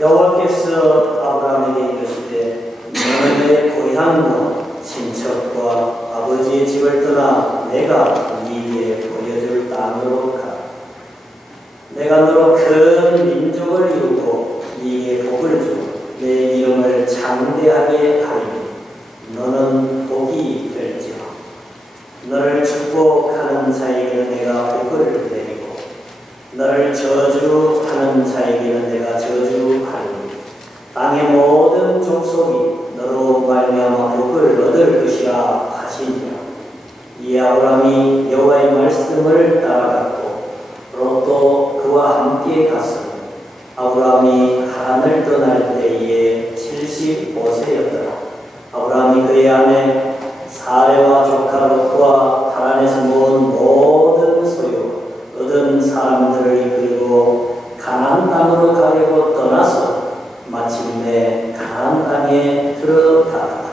여호와께서 아브라함에게 이르시되 너는 내 고향과 친척과 아버지의 집을 떠나 내가 네게 보여줄 땅으로 가라. 내가 너로 큰 민족을 이루고 네게 복을 주고 내 이름을 장대하게 하리니 너는 복이 될지라. 너를 축복하는 자에게는 내가 복을 내리고 너를 저주하는 자에게는 내가 저주하리니 땅의 모든 족속이 너로 말미암아 복을 얻을 것이라 하시니라. 이 아브라함이 여호와의 말씀을 따라갔고 롯도 그와 함께 갔으니 아브라함이 하란을 떠날 때에 75세였더라. 아브라함이 그의 아내 사레와 조카 롯과 하란에서 모은 모든 소유 얻은 사람들을 이끌고 가나안 땅으로 가려고 떠나서 마침내 가나안 땅에 들어갔다.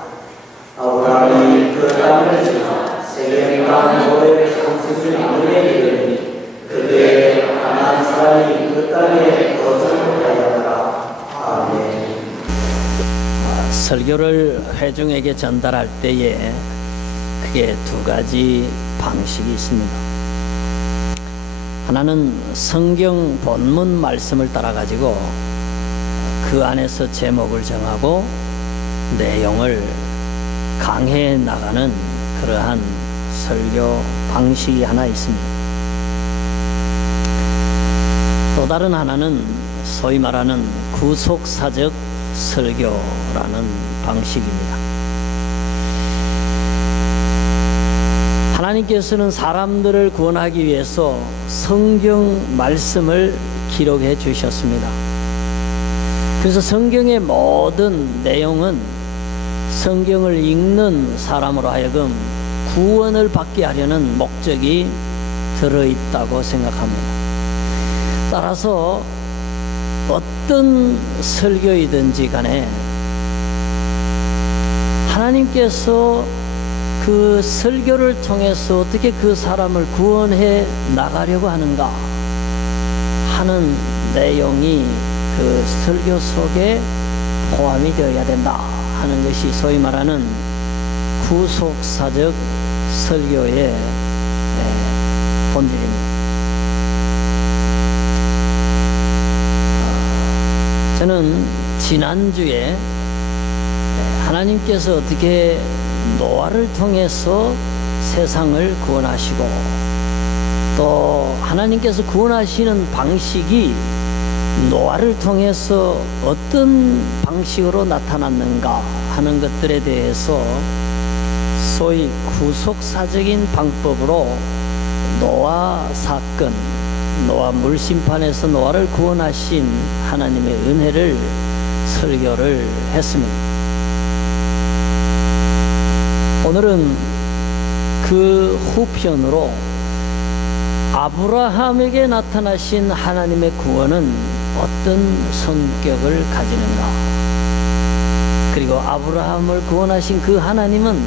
아브라함이 그 땅을 지나 세겜과 모레 산수를 이르게 이르니 그때 가나안 사람이 그 땅에 거주하였더라. 아멘. 설교를 회중에게 전달할 때에 크게 두 가지 방식이 있습니다. 하나는 성경 본문 말씀을 따라 가지고 그 안에서 제목을 정하고 내용을 강해해 나가는 그러한 설교 방식이 하나 있습니다. 또 다른 하나는 소위 말하는 구속사적 설교라는 방식입니다. 하나님께서는 사람들을 구원하기 위해서 성경 말씀을 기록해 주셨습니다. 그래서 성경의 모든 내용은 성경을 읽는 사람으로 하여금 구원을 받게 하려는 목적이 들어있다고 생각합니다. 따라서 어떤 설교이든지 간에 하나님께서 그 설교를 통해서 어떻게 그 사람을 구원해 나가려고 하는가 하는 내용이 그 설교 속에 포함이 되어야 된다 하는 것이 소위 말하는 구속사적 설교의 본질입니다. 저는 지난주에 하나님께서 어떻게 노아를 통해서 세상을 구원하시고 또 하나님께서 구원하시는 방식이 노아를 통해서 어떤 방식으로 나타났는가 하는 것들에 대해서 소위 구속사적인 방법으로 노아 사건, 노아 물심판에서 노아를 구원하신 하나님의 은혜를 설교를 했습니다. 오늘은 그 후편으로 아브라함에게 나타나신 하나님의 구원은 어떤 성격을 가지는가, 그리고 아브라함을 구원하신 그 하나님은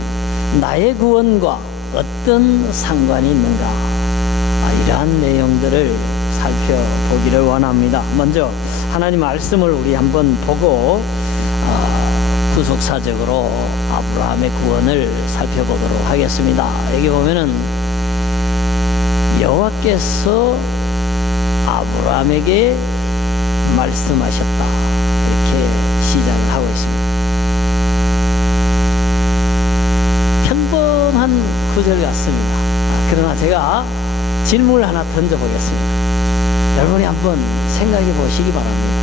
나의 구원과 어떤 상관이 있는가, 이러한 내용들을 살펴보기를 원합니다. 먼저 하나님 말씀을 우리 한번 보고 구속사적으로 아브라함의 구원을 살펴보도록 하겠습니다. 여기 보면은 여호와께서 아브라함에게 말씀하셨다, 이렇게 시작을 하고 있습니다. 평범한 구절 같습니다. 그러나 제가 질문을 하나 던져보겠습니다. 여러분이 한번 생각해 보시기 바랍니다.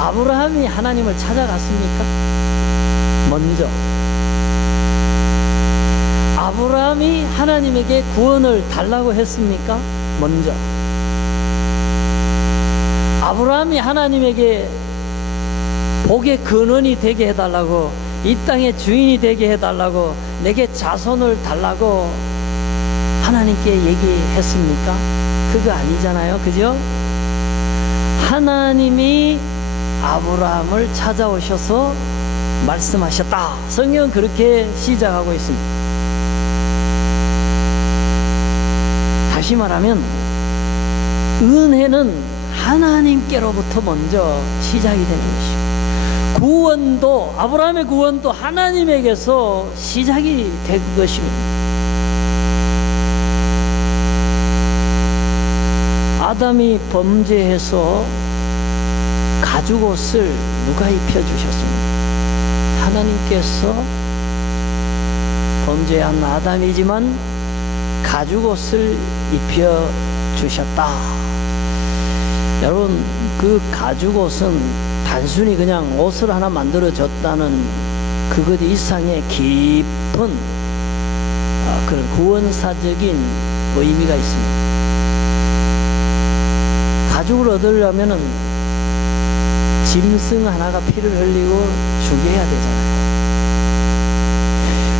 아브라함이 하나님을 찾아갔습니까? 먼저 아브라함이 하나님에게 구원을 달라고 했습니까? 먼저 아브라함이 하나님에게 복의 근원이 되게 해달라고, 이 땅의 주인이 되게 해달라고, 내게 자손을 달라고 하나님께 얘기했습니까? 그거 아니잖아요, 그죠? 하나님이 아브라함을 찾아오셔서 말씀하셨다. 성경은 그렇게 시작하고 있습니다. 다시 말하면 은혜는 하나님께로부터 먼저 시작이 되는 것입니다. 구원도, 아브라함의 구원도 하나님에게서 시작이 된 것입니다. 아담이 범죄해서 가죽옷을 누가 입혀주셨습니까? 하나님께서 범죄한 아담이지만 가죽옷을 입혀주셨다. 여러분, 그 가죽옷은 단순히 그냥 옷을 하나 만들어줬다는 그것 이상의 깊은 그런 구원사적인 의미가 있습니다. 가죽을 얻으려면은 짐승 하나가 피를 흘리고 죽여야 되잖아요.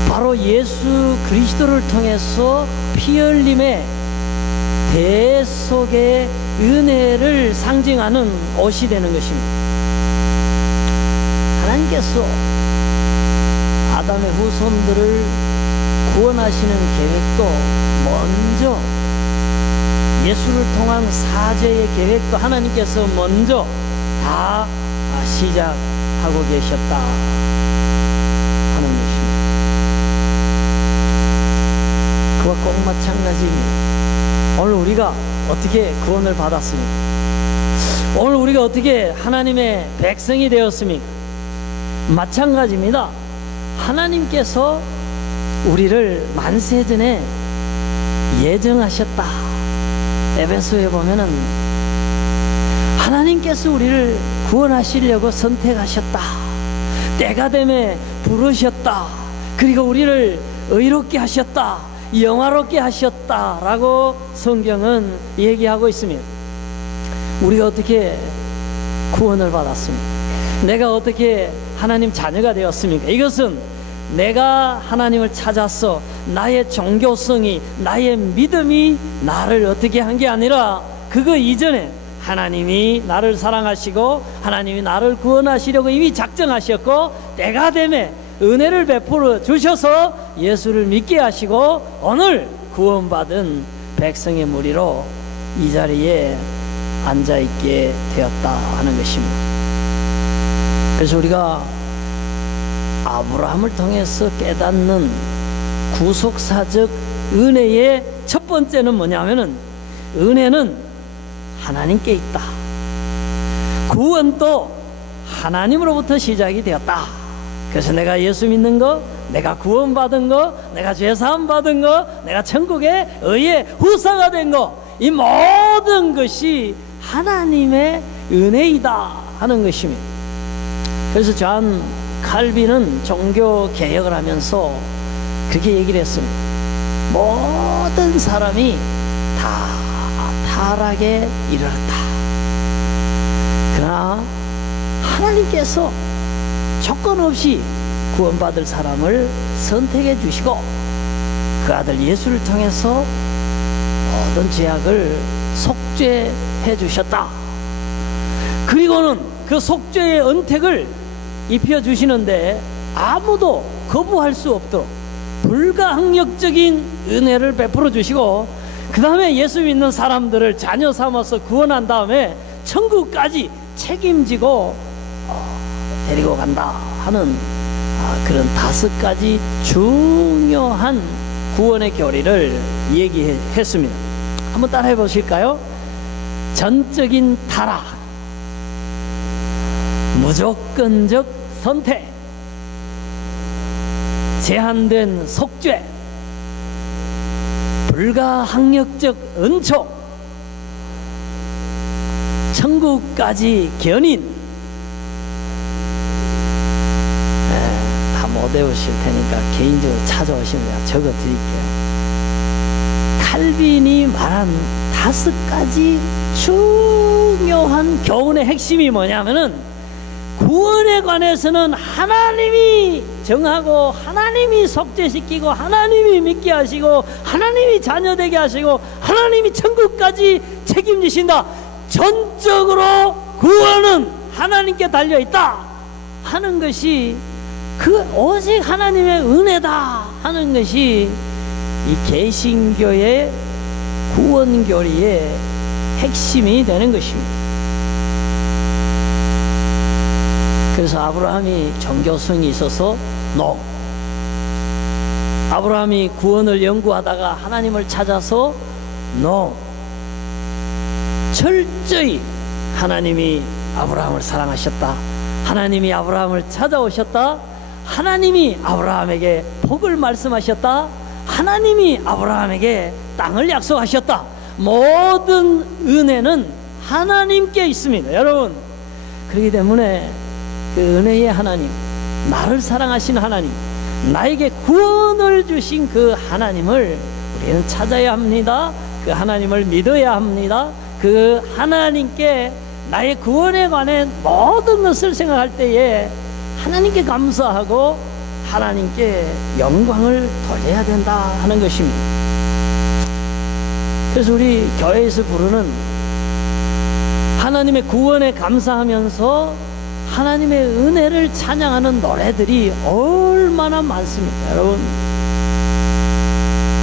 바로 예수 그리스도를 통해서 피 흘림의 대속의 은혜를 상징하는 옷이 되는 것입니다. 하나님께서 아담의 후손들을 구원하시는 계획도 먼저, 예수를 통한 사죄의 계획도 하나님께서 먼저 다 시작하고 계셨다 하는 것입니다. 그와 꼭 마찬가지입니다. 오늘 우리가 어떻게 구원을 받았습니까? 오늘 우리가 어떻게 하나님의 백성이 되었습니까? 마찬가지입니다. 하나님께서 우리를 만세전에 예정하셨다. 에베소에 보면은 하나님께서 우리를 구원하시려고 선택하셨다. 때가 되매 부르셨다. 그리고 우리를 의롭게 하셨다. 영화롭게 하셨다라고 성경은 얘기하고 있습니다. 우리가 어떻게 구원을 받았습니까? 내가 어떻게 하나님 자녀가 되었습니까? 이것은 내가 하나님을 찾아서 나의 종교성이, 나의 믿음이 나를 어떻게 한 게 아니라 그거 이전에 하나님이 나를 사랑하시고 하나님이 나를 구원하시려고 이미 작정하셨고, 때가 되매 은혜를 베풀어 주셔서 예수를 믿게 하시고 오늘 구원받은 백성의 무리로 이 자리에 앉아있게 되었다 하는 것입니다. 그래서 우리가 아브라함을 통해서 깨닫는 구속사적 은혜의 첫 번째는 뭐냐면은, 은혜는 하나님께 있다. 구원도 하나님으로부터 시작이 되었다. 그래서 내가 예수 믿는 거, 내가 구원받은 거, 내가 죄사함 받은 거, 내가 천국의 의의 후사가 된 거, 이 모든 것이 하나님의 은혜이다 하는 것입니다. 그래서 존 칼빈은 종교 개혁을 하면서 그렇게 얘기를 했습니다. 모든 사람이 다 타락에 이르렀다. 그러나 하나님께서 조건 없이 구원받을 사람을 선택해 주시고 그 아들 예수를 통해서 모든 죄악을 속죄해 주셨다. 그리고는 그 속죄의 은택을 입혀 주시는데 아무도 거부할 수 없도록 불가항력적인 은혜를 베풀어 주시고, 그 다음에 예수 믿는 사람들을 자녀 삼아서 구원한 다음에 천국까지 책임지고 데리고 간다 하는 그런 5가지 중요한 구원의 교리를 얘기했습니다. 한번 따라해 보실까요? 전적인 타락, 무조건적 선택, 제한된 속죄, 불가항력적 은총, 천국까지 견인. 다 못 외우실 테니까 개인적으로 찾아오시면 제가 적어 드릴게요. 칼빈이 말한 5가지 중요한 교훈의 핵심이 뭐냐면은, 구원에 관해서는 하나님이 정하고 하나님이 속죄시키고 하나님이 믿게 하시고 하나님이 자녀되게 하시고 하나님이 천국까지 책임지신다. 전적으로 구원은 하나님께 달려있다 하는 것이, 그 오직 하나님의 은혜다 하는 것이 이 개신교의 구원교리의 핵심이 되는 것입니다. 그래서 아브라함이 종교성이 있어서 노. 아브라함이 구원을 연구하다가 하나님을 찾아서 노. 철저히 하나님이 아브라함을 사랑하셨다. 하나님이 아브라함을 찾아오셨다. 하나님이 아브라함에게 복을 말씀하셨다. 하나님이 아브라함에게 땅을 약속하셨다. 모든 은혜는 하나님께 있습니다. 여러분, 그렇기 때문에 그 은혜의 하나님, 나를 사랑하신 하나님, 나에게 구원을 주신 그 하나님을 우리는 찾아야 합니다. 그 하나님을 믿어야 합니다. 그 하나님께 나의 구원에 관해 모든 것을 생각할 때에 하나님께 감사하고 하나님께 영광을 돌려야 된다 하는 것입니다. 그래서 우리 교회에서 부르는 하나님의 구원에 감사하면서 하나님의 은혜를 찬양하는 노래들이 얼마나 많습니까? 여러분,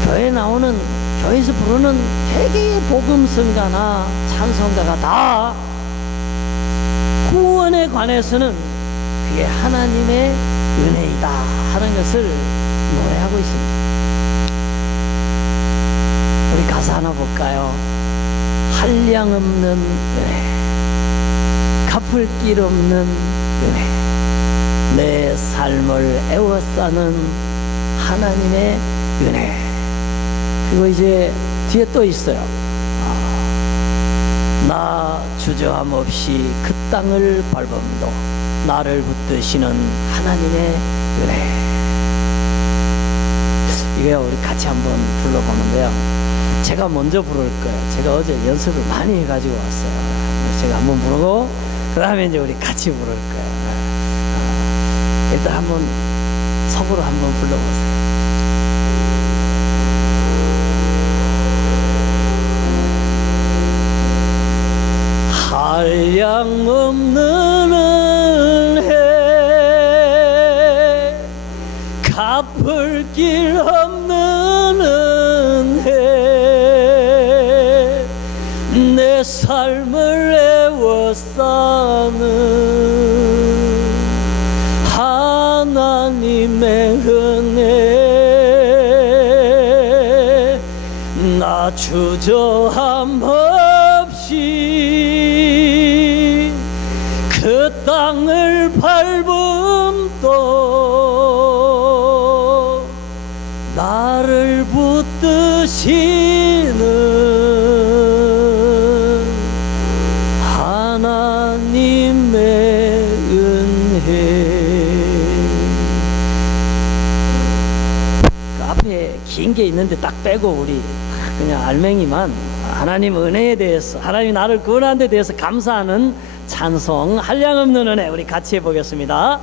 교회에 나오는, 교회에서 부르는 대개의 복음성가나 찬송가가 다 구원에 관해서는 그게 하나님의 은혜이다 하는 것을 노래하고 있습니다. 우리 가사 하나 볼까요? 한량없는 은혜, 갚을 길 없는 은혜, 내 삶을 애워싸는 하나님의 은혜. 그리고 이제 뒤에 또 있어요. 나 주저함 없이 그 땅을 밟음도 나를 붙드시는 하나님의 은혜. 이거요, 우리 같이 한번 불러보는데요. 제가 먼저 부를 거예요. 제가 어제 연습을 많이 해가지고 왔어요. 제가 한번 부르고 그 다음에 이제 우리 같이 부를 거예요. 일단 한번 속으로 한번 불러보세요. 한량없는 은혜, 갚을 길 없는 은혜, 내 삶을 애워싸는 하나님의 은혜, 나 주저함 없이 그 땅을 밟음도 나를 붙드시는 하나님의 은혜. 그 앞에 긴 게 있는데 딱 빼고 우리 그냥 알맹이만 하나님 은혜에 대해서, 하나님이 나를 구원한 데 대해서 감사하는 찬송 한량없는 은혜 우리 같이 해보겠습니다.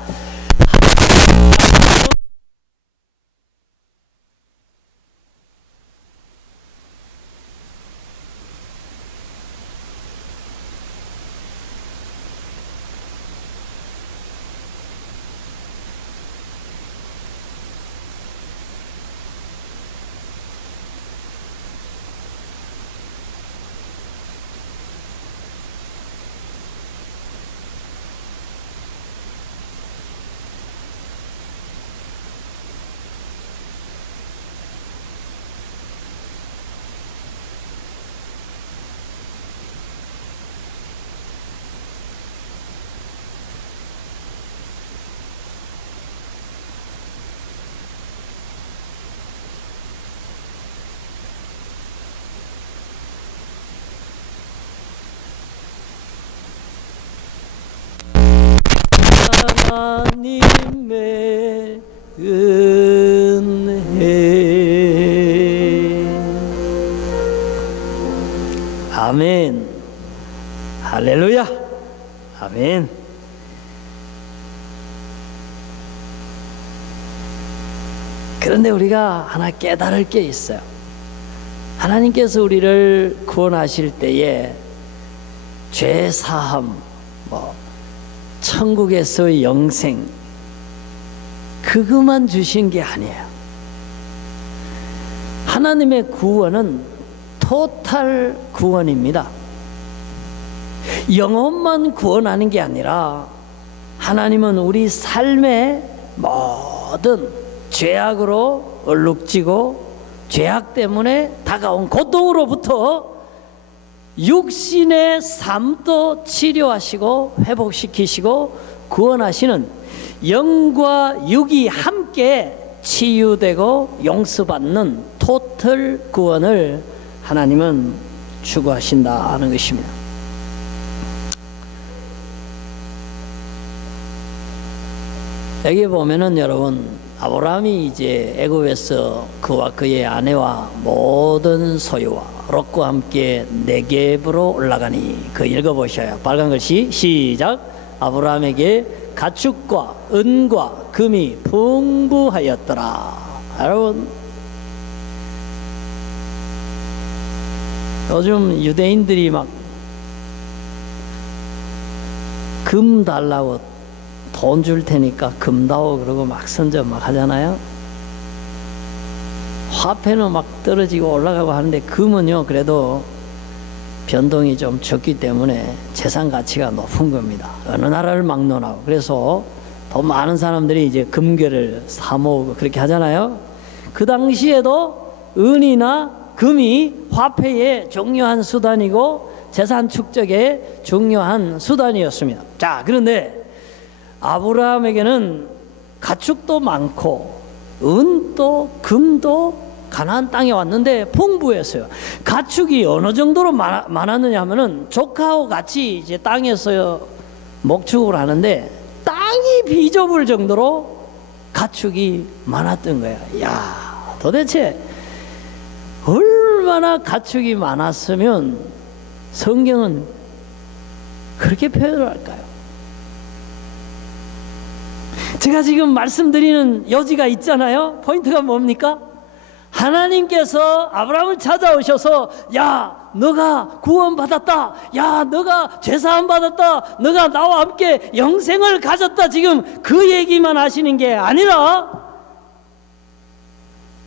하나님의 은혜. 아멘. 할렐루야. 아멘. 그런데 우리가 하나 깨달을 게 있어요. 하나님께서 우리를 구원하실 때에 죄 사함, 천국에서의 영생, 그것만 주신 게 아니에요. 하나님의 구원은 토탈 구원입니다. 영혼만 구원하는 게 아니라 하나님은 우리 삶의 모든 죄악으로 얼룩지고 죄악 때문에 다가온 고통으로부터 육신의 삶도 치료하시고 회복시키시고 구원하시는 영과 육이 함께 치유되고 용서받는 토탈 구원을 하나님은 추구하신다는 것입니다. 여기 보면은 여러분, 아브라함이 이제 애굽에서 그와 그의 아내와 모든 소유와 롯과 함께 네겝으로 올라가니, 그 읽어보셔요. 빨간 글씨 시작. 아브라함에게 가축과 은과 금이 풍부하였더라. 여러분, 요즘 유대인들이 막 금 달라고 돈 줄 테니까 금다오 그러고 막 선전 막 하잖아요. 화폐는 막 떨어지고 올라가고 하는데 금은요, 그래도 변동이 좀 적기 때문에 재산 가치가 높은 겁니다. 어느 나라를 막론하고. 그래서 더 많은 사람들이 이제 금괴를 사 모으고 그렇게 하잖아요. 그 당시에도 은이나 금이 화폐의 중요한 수단이고 재산 축적의 중요한 수단이었습니다. 자, 그런데 아브라함에게는 가축도 많고 은도 금도 가나안 땅에 왔는데 풍부했어요. 가축이 어느 정도로 많았느냐 하면은 조카하고 같이 이제 땅에서 목축을 하는데 땅이 비좁을 정도로 가축이 많았던 거야. 야, 도대체 얼마나 가축이 많았으면 성경은 그렇게 표현을 할까요? 제가 지금 말씀드리는 여지가 있잖아요. 포인트가 뭡니까? 하나님께서 아브라함을 찾아오셔서, 야, 너가 구원받았다. 야, 너가 죄사함 받았다. 너가 나와 함께 영생을 가졌다. 지금 그 얘기만 하시는 게 아니라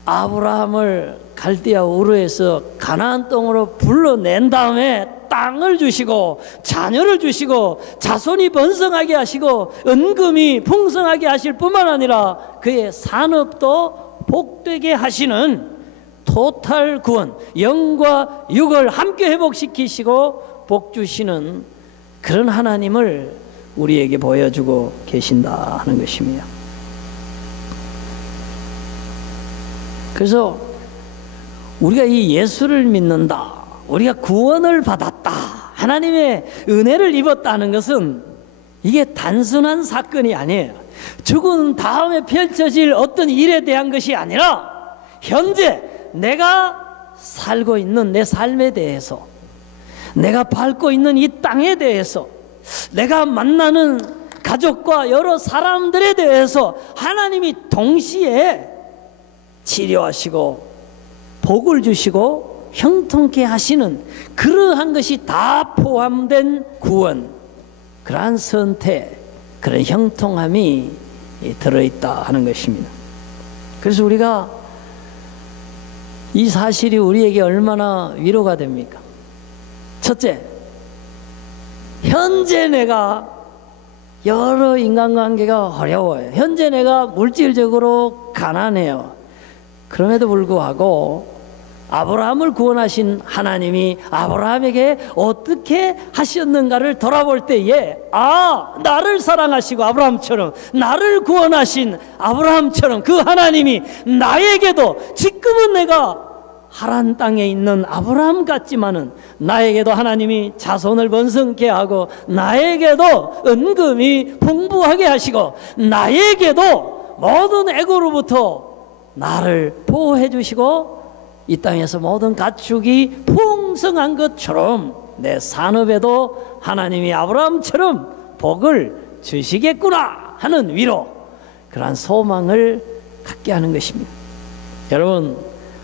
아브라함을 갈대아 우르에서 가나안 땅으로 불러낸 다음에 땅을 주시고 자녀를 주시고 자손이 번성하게 하시고 은금이 풍성하게 하실 뿐만 아니라 그의 산업도 복되게 하시는 토탈 구원, 영과 육을 함께 회복시키시고 복 주시는 그런 하나님을 우리에게 보여주고 계신다 하는 것입니다. 그래서 우리가 이 예수를 믿는다, 우리가 구원을 받았다, 하나님의 은혜를 입었다는 것은 이게 단순한 사건이 아니에요. 죽은 다음에 펼쳐질 어떤 일에 대한 것이 아니라 현재 내가 살고 있는 내 삶에 대해서, 내가 밟고 있는 이 땅에 대해서, 내가 만나는 가족과 여러 사람들에 대해서 하나님이 동시에 치료하시고 복을 주시고 형통케 하시는 그러한 것이 다 포함된 구원, 그러한 선택, 그런 형통함이 들어있다 하는 것입니다. 그래서 우리가 이 사실이 우리에게 얼마나 위로가 됩니까? 첫째, 현재 내가 여러 인간관계가 어려워요. 현재 내가 물질적으로 가난해요. 그럼에도 불구하고 아브라함을 구원하신 하나님이 아브라함에게 어떻게 하셨는가를 돌아볼 때에, 아, 나를 사랑하시고 아브라함처럼 나를 구원하신 아브라함처럼 그 하나님이 나에게도, 지금은 내가 하란 땅에 있는 아브라함 같지만은 나에게도 하나님이 자손을 번성케 하고 나에게도 은금이 풍부하게 하시고 나에게도 모든 애고로부터 나를 보호해 주시고 이 땅에서 모든 가축이 풍성한 것처럼 내 산업에도 하나님이 아브라함처럼 복을 주시겠구나 하는 위로, 그러한 소망을 갖게 하는 것입니다. 여러분,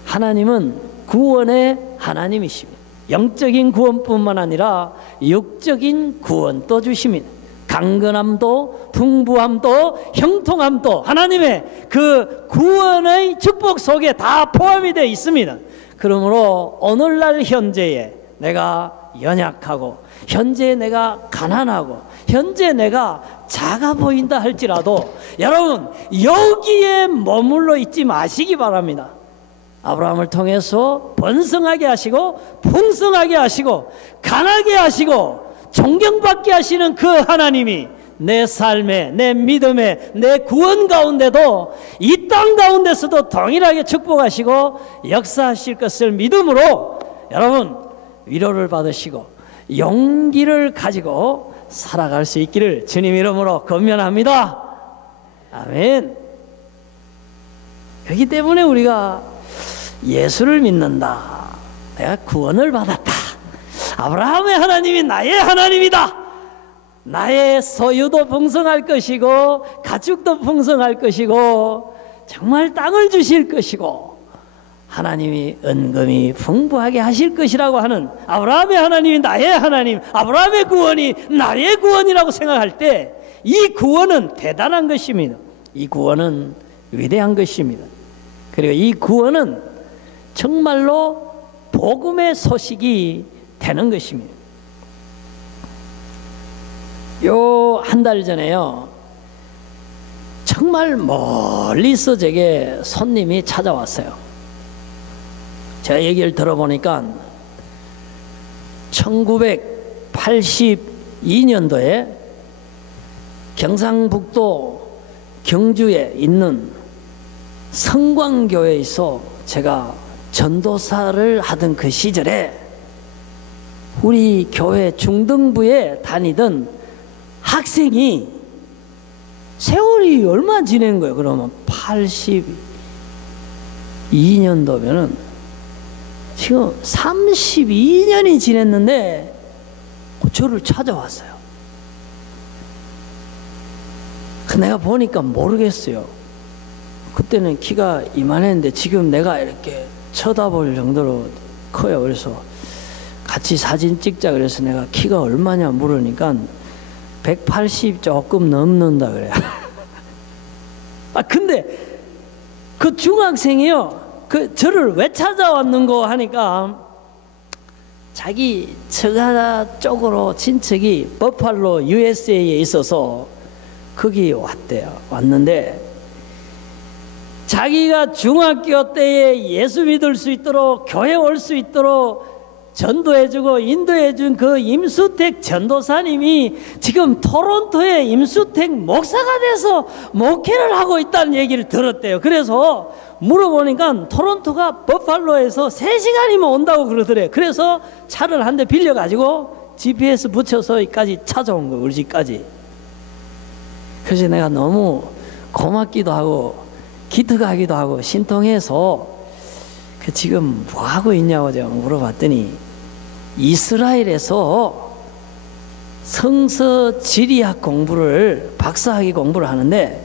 하나님은 구원의 하나님이십니다. 영적인 구원뿐만 아니라 육적인 구원도 주십니다. 강건함도 풍부함도 형통함도 하나님의 그 구원의 축복 속에 다 포함이 되어 있습니다. 그러므로 오늘날 현재에 내가 연약하고 현재 내가 가난하고 현재 내가 작아 보인다 할지라도 여러분 여기에 머물러 있지 마시기 바랍니다. 아브라함을 통해서 번성하게 하시고 풍성하게 하시고 강하게 하시고 존경받게 하시는 그 하나님이 내 삶에, 내 믿음에, 내 구원 가운데도 이 땅 가운데서도 동일하게 축복하시고 역사하실 것을 믿음으로 여러분 위로를 받으시고 용기를 가지고 살아갈 수 있기를 주님 이름으로 권면합니다. 아멘. 그렇기 때문에 우리가 예수를 믿는다. 내가 구원을 받았다. 아브라함의 하나님이 나의 하나님이다. 나의 소유도 풍성할 것이고 가축도 풍성할 것이고 정말 땅을 주실 것이고 하나님이 은금이 풍부하게 하실 것이라고 하는 아브라함의 하나님이 나의 하나님, 아브라함의 구원이 나의 구원이라고 생각할 때 이 구원은 대단한 것입니다. 이 구원은 위대한 것입니다. 그리고 이 구원은 정말로 복음의 되는 것입니다. 요 한 달 전에요, 정말 멀리서 제게 손님이 찾아왔어요. 제가 얘기를 들어보니까 1982년도에 경상북도 경주에 있는 성광교회에서 제가 전도사를 하던 그 시절에 우리 교회 중등부에 다니던 학생이 세월이 얼마 지낸 거예요. 그러면 82년도면은 지금 32년이 지냈는데 저를 찾아왔어요. 내가 보니까 모르겠어요. 그때는 키가 이만했는데 지금 내가 이렇게 쳐다볼 정도로 커요. 그래서 같이 사진 찍자 그래서 내가 키가 얼마냐 물으니까 180 조금 넘는다 그래요. 근데 그 중학생이요, 저를 왜 찾아왔는고 하니까 자기 처가 쪽으로 친척이 버팔로 USA에 있어서 거기 왔는데 자기가 중학교 때에 예수 믿을 수 있도록 교회 올 수 있도록 전도해주고 인도해준 그 임수택 전도사님이 지금 토론토에 임수택 목사가 돼서 목회를 하고 있다는 얘기를 들었대요. 그래서 물어보니까 토론토가 버팔로에서 3시간이면 온다고 그러더래요. 그래서 차를 한 대 빌려가지고 GPS 붙여서 여기까지 찾아온 거예요. 우리 집까지. 그래서 내가 너무 고맙기도 하고 기특하기도 하고 신통해서 지금 뭐 하고 있냐고 제가 물어봤더니 이스라엘에서 성서 지리학 공부를 박사학위 공부를 하는데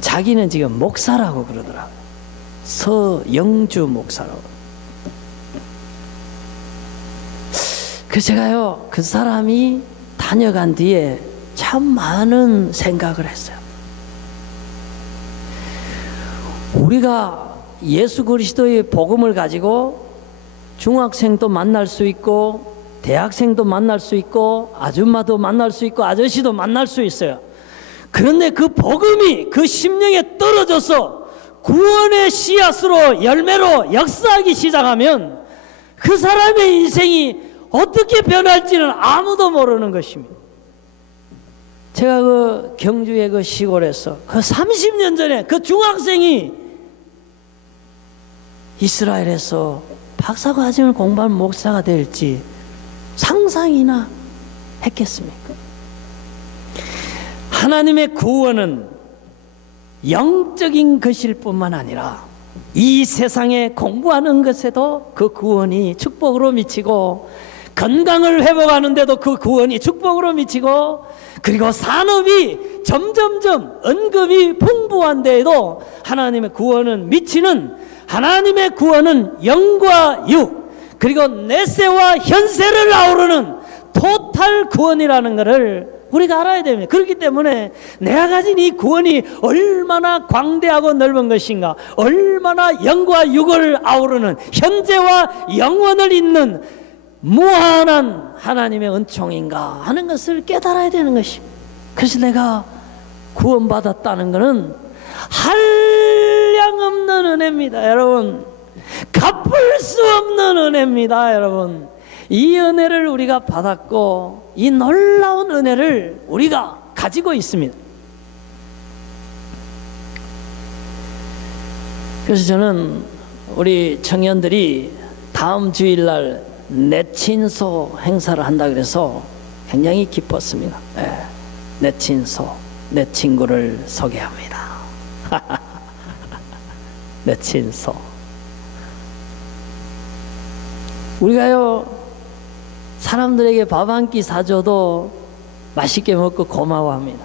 자기는 지금 목사라고 그러더라고요. 서영주 목사라고. 그래서 제가요 그 사람이 다녀간 뒤에 참 많은 생각을 했어요. 우리가 예수 그리스도의 복음을 가지고 중학생도 만날 수 있고 대학생도 만날 수 있고 아줌마도 만날 수 있고 아저씨도 만날 수 있어요. 그런데 그 복음이 그 심령에 떨어져서 구원의 씨앗으로 열매로 역사하기 시작하면 그 사람의 인생이 어떻게 변할지는 아무도 모르는 것입니다. 제가 그 경주의 그 시골에서 그 30년 전에 그 중학생이 이스라엘에서 박사과정을 공부한 목사가 될지 상상이나 했겠습니까? 하나님의 구원은 영적인 것일 뿐만 아니라 이 세상에 공부하는 것에도 그 구원이 축복으로 미치고 건강을 회복하는데도 그 구원이 축복으로 미치고 그리고 산업이 점점점 은금이 풍부한 데에도 하나님의 구원은 미치는 하나님의 구원은 영과 육 그리고 내세와 현세를 아우르는 토탈 구원이라는 것을 우리가 알아야 됩니다. 그렇기 때문에 내가 가진 이 구원이 얼마나 광대하고 넓은 것인가, 얼마나 영과 육을 아우르는 현재와 영원을 잇는 무한한 하나님의 은총인가 하는 것을 깨달아야 되는 것입니다. 그래서 내가 구원받았다는 것은 한량없는 은혜입니다. 여러분, 갚을 수 없는 은혜입니다. 여러분, 이 은혜를 우리가 받았고 이 놀라운 은혜를 우리가 가지고 있습니다. 그래서 저는 우리 청년들이 다음 주일날 내친소 행사를 한다 그래서 굉장히 기뻤습니다. 내친소, 내 친구를 소개합니다. 내친소. 우리가요, 사람들에게 밥 한 끼 사줘도 맛있게 먹고 고마워합니다.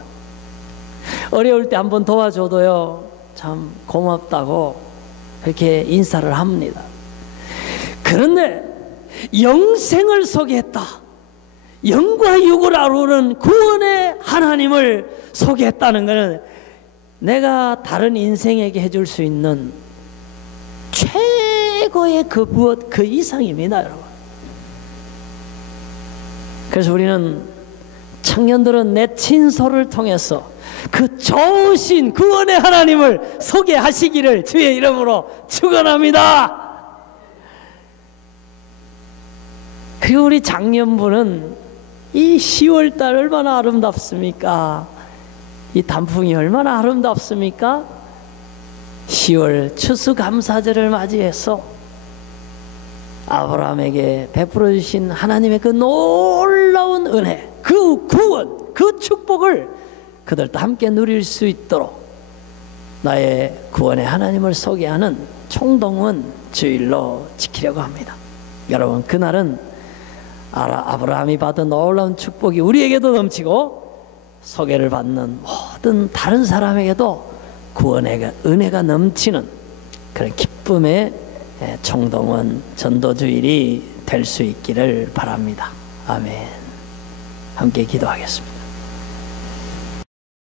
어려울 때 한번 도와줘도요, 참 고맙다고 그렇게 인사를 합니다. 그런데 영생을 소개했다, 영과 육을 아우르는 구원의 하나님을 소개했다는 것은 내가 다른 인생에게 해줄 수 있는 최고의 그 무엇 그 이상입니다, 여러분. 그래서 우리는 청년들은 내 친소를 통해서 그 좋으신 구원의 하나님을 소개하시기를 주의 이름으로 축원합니다. 그리고 우리 장년부는 이 10월달 얼마나 아름답습니까? 이 단풍이 얼마나 아름답습니까? 10월 추수감사절을 맞이해서 아브라함에게 베풀어 주신 하나님의 그 놀라운 은혜, 그 구원, 그 축복을 그들도 함께 누릴 수 있도록 나의 구원의 하나님을 소개하는 총동원 주일로 지키려고 합니다. 여러분, 그날은 아브라함이 받은 놀라운 축복이 우리에게도 넘치고 소개를 받는 모든 다른 사람에게도 구원의 은혜가 넘치는 그런 기쁨의 총동원 전도주일이 될 수 있기를 바랍니다. 아멘. 함께 기도하겠습니다.